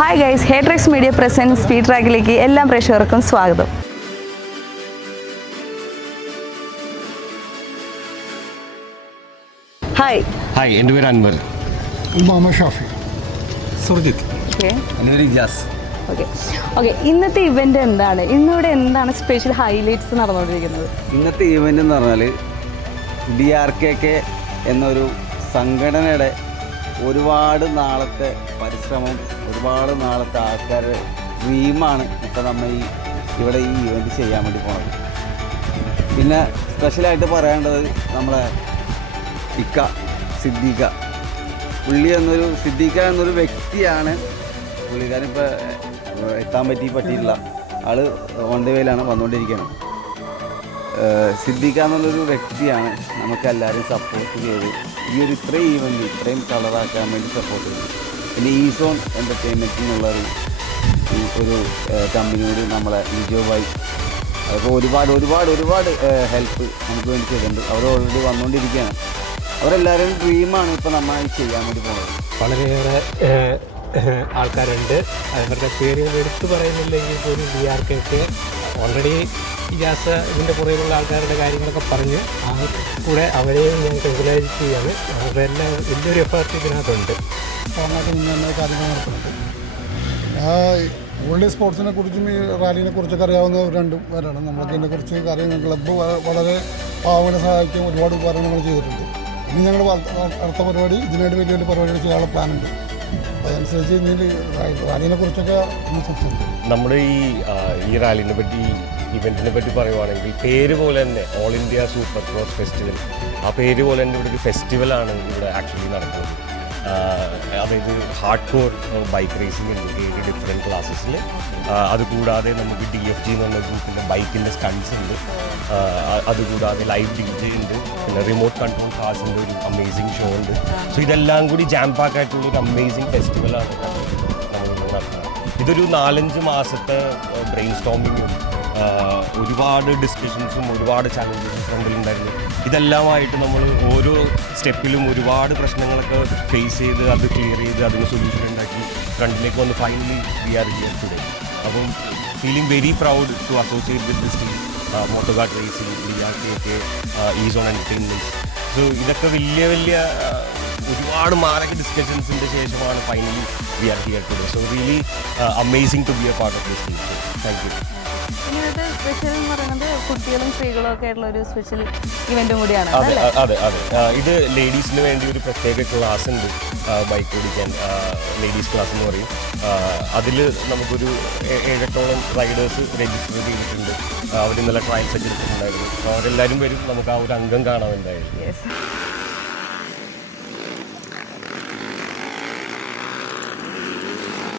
Hi guys, ഹേട്രിക്സ് media presents speed ട്രാക്കിലേക്ക് എല്ലാ പ്രേക്ഷകർക്കും സ്വാഗതം. ഹായ്, എൻ്റെ പേര് അൻവർ. മുഹമ്മദ് ഷാഫി. സുർജിത്ത്. എൻ്റെ പേര് ഇജാസ്. ഓക്കെ ഇന്നത്തെ ഇവൻ്റ് എന്താണ്? ഇന്നിവിടെ എന്താണ് സ്പെഷ്യൽ ഹൈലൈറ്റ്സ് നടന്നുകൊണ്ടിരിക്കുന്നത്? ഇന്നത്തെ ഇവൻ്റ് എന്ന് പറഞ്ഞാൽ DRKK എന്നൊരു സംഘടനയുടെ ഒരുപാട് നാളത്തെ പരിശ്രമം, ഒരുപാട് നാളത്തെ ആൾക്കാരുടെ ഡ്രീമാണ് ഇപ്പോൾ നമ്മൾ ഇവിടെ ഈ ഇവൻ്റ് ചെയ്യാൻ വേണ്ടി പോകുന്നത്. പിന്നെ സ്പെഷ്യലായിട്ട് പറയേണ്ടത് നമ്മളെ ഇക്ക സിദ്ദീഖ. സിദ്ദീഖ എന്നൊരു വ്യക്തിയാണ്. പുള്ളിക്കാരൻ ഇപ്പോൾ എത്താൻ പറ്റിയില്ല. ആൾ വൺ ഡേ വേയിലാണ് വന്നുകൊണ്ടിരിക്കുകയാണ്. സിദ്ദീഖ എന്നുള്ളൊരു വ്യക്തിയാണ് നമുക്കെല്ലാവരും സപ്പോർട്ട് ചെയ്ത് ഈ ഒരു ഇത്രയും കളറാക്കാൻ വേണ്ടി സപ്പോർട്ട് ചെയ്തു. പിന്നെ ഈസോൺ എൻ്റർടൈൻമെൻറ്റ് എന്നുള്ളൊരു കമ്പനിയോട് നമ്മളെ ലിജോ ഭായ് അതിപ്പോൾ ഒരുപാട് ഹെൽപ്പ് നമുക്ക് വേണ്ടി ചെയ്തിട്ടുണ്ട്. അവർ ഓൾറെഡി വന്നുകൊണ്ടിരിക്കുകയാണ്. അവരെല്ലാവരും ഡ്രീമാണ് ഇപ്പോൾ നമ്മൾ ചെയ്യാൻ വേണ്ടി പോകുന്നത്. വളരെയേറെ ആൾക്കാരുണ്ട്. അവരുടെ പേരുകൾ എടുത്തു പറയുന്നില്ലെങ്കിൽ പോലും DRKK ഓൾറെഡി ഇജാസ് ഇതിൻ്റെ പുറകിലുള്ള ആൾക്കാരുടെ കാര്യങ്ങളൊക്കെ പറഞ്ഞ് കൂടെ അവരെയും ഞാൻ കൺഗ്രാജുലേറ്റ് ചെയ്യാണ്. അവരുടെ എല്ലാം വലിയൊരു എഫേർട്ട് ഇതിനകത്തുണ്ട്. സ്ട്രോങ്ങായിട്ട് നിന്ന് കാര്യങ്ങൾ നടത്തുന്നുണ്ട്. ഓൾഡ് സ്പോർട്സിനെ കുറിച്ചും ഈ റാലിനെ കുറിച്ചൊക്കെ അറിയാവുന്ന രണ്ടും പേരാണ്. നമ്മൾക്ക് ഇതിനെക്കുറിച്ച് കാര്യങ്ങൾ ക്ലബ്ബ് വളരെ പാവങ്ങളെ സഹായിക്കാൻ ഒരുപാട് ഉപകരണങ്ങൾ ചെയ്തിട്ടുണ്ട്. ഇനി ഞങ്ങൾ അടുത്ത പരിപാടി ഇതിനായിട്ട് വലിയ പരിപാടികൾ ചെയ്യാനുള്ള പ്ലാനുണ്ട്. അപ്പോൾ അതനുസരിച്ച് ഇനി റാലിനെ കുറിച്ചൊക്കെ സംസാരിക്കും. നമ്മുടെ ഈ റാലിനെ പറ്റി, ഇവൻറ്റിനെ പറ്റി പറയുവാണെങ്കിൽ പേര് പോലെ തന്നെ all India super cross festival, ആ പേര് പോലെ തന്നെ ഇവിടെ ഒരു ഫെസ്റ്റിവലാണ് ഇവിടെ ആക്ച്വലി നടക്കുന്നത്. അതായത് ഹാർഡ് കോർ ബൈക്ക് റേസിംഗ് ഉണ്ട് 7 ഡിഫറെൻറ്റ് ക്ലാസ്സസിൽ. അതുകൂടാതെ നമുക്ക് DFG എന്നുള്ള ഗ്രൂപ്പിൻ്റെ ബൈക്കിൻ്റെ സ്റ്റൺസ് ഉണ്ട്. അതുകൂടാതെ ലൈവ് DJ ഉണ്ട്. പിന്നെ റിമോട്ട് കൺട്രോൾ കാർസിൻ്റെ ഒരു അമേസിങ് ഷോ ഉണ്ട്. സോ ഇതെല്ലാം കൂടി ജാം പാക്ക് ആയിട്ടുള്ളൊരു അമേസിങ് ഫെസ്റ്റിവലാണ് നമ്മളിവിടെ നടത്തുന്നത്. ഇതൊരു 4-5 മാസത്തെ ബ്രെയിൻ സ്റ്റോമിങ്ങും ഒരുപാട് ഡിസ്കഷൻസും ഒരുപാട് ചാലഞ്ചസും ഫ്രണ്ടിലുണ്ടായിരുന്നു. ഇതെല്ലാമായിട്ട് നമ്മൾ ഓരോ സ്റ്റെപ്പിലും ഒരുപാട് പ്രശ്നങ്ങളൊക്കെ ഫേസ് ചെയ്ത് അത് ക്ലിയർ ചെയ്ത് അതിന് സൊല്യൂഷൻ ഉണ്ടാക്കി ഫ്രണ്ടിലേക്ക് വന്ന് finally we are here today. അപ്പം feeling very proud to associate with this team, motokart racing, DRKK, ഈസോൺ എൻ്റർടൈൻമെൻറ്റ്സ്. സോ ഇതൊക്കെ വലിയ ഒരുപാട് മാരക ഡിസ്കഷൻസിൻ്റെ ശേഷമാണ് finally we are here today. So really amazing to be a part of this team. So thank you. ഇങ്ങനത്തെ special എന്ന് പറയുന്നത് കുട്ടികളും സ്ത്രീകളും ഒക്കെ ആയിട്ടുള്ള ഒരു സ്പെഷ്യൽ ഇവൻറ്റും കൂടിയാണ്. അതെ. ഇത് ലേഡീസിന് വേണ്ടി ഒരു പ്രത്യേക ക്ലാസ് ഉണ്ട്, ബൈക്ക് ഓടിക്കാൻ ലേഡീസ് ക്ലാസ് എന്ന് പറയും. അതിൽ നമുക്കൊരു 7-8ഓളം റൈഡേഴ്സ് രജിസ്റ്റർ ചെയ്തിട്ടുണ്ട്. അവർ ഇന്നലെ ട്രയൽസ് ഒക്കെ എടുത്തിട്ടുണ്ടായിരുന്നു. അവരെല്ലാവരും വരും. നമുക്ക് ആ ഒരു അംഗം കാണാൻ എന്തായാലും.